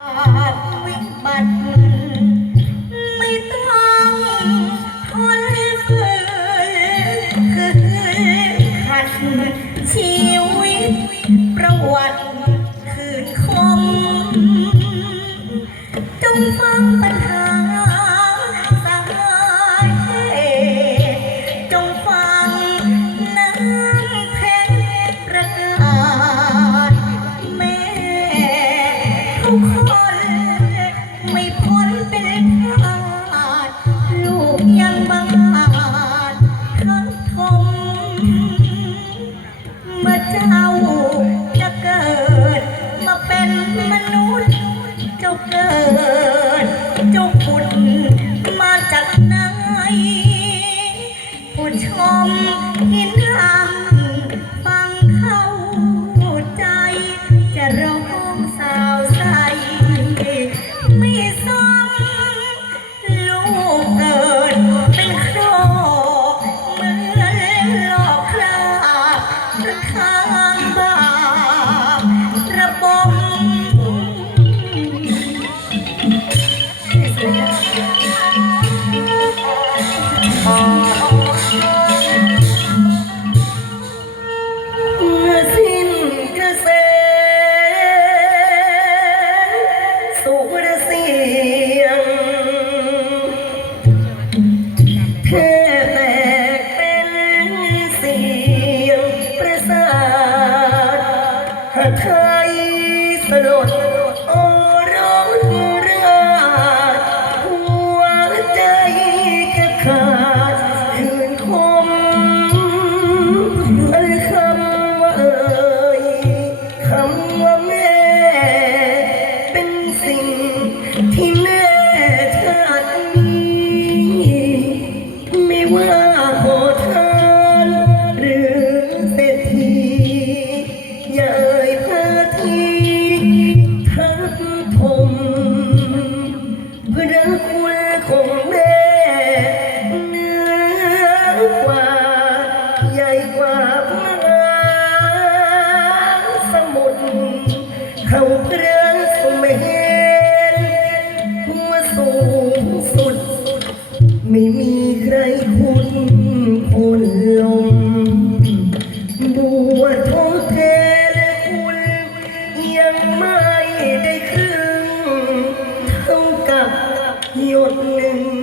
วิบัติไม่ต้องทนฝืนคือขัดชีวิตประวัติคืนคมจงฟังปัญหา นุษย์เจ้าเกิดเจ้าคุณมาจากไหนผู้ชมกิน สลดโอร้องราหัวใจกระขาดคืนคมเอ่ยคำว่าเอ่ยคำว่า พนักานสมุดเข้าเรืองสมเหตุหัวสูงสุด ไม่มีใครคุ้นคนลงดูวทองเทละคุณ ยังไม่ได้ครึ่งเท่ากับหยดหนึ่ง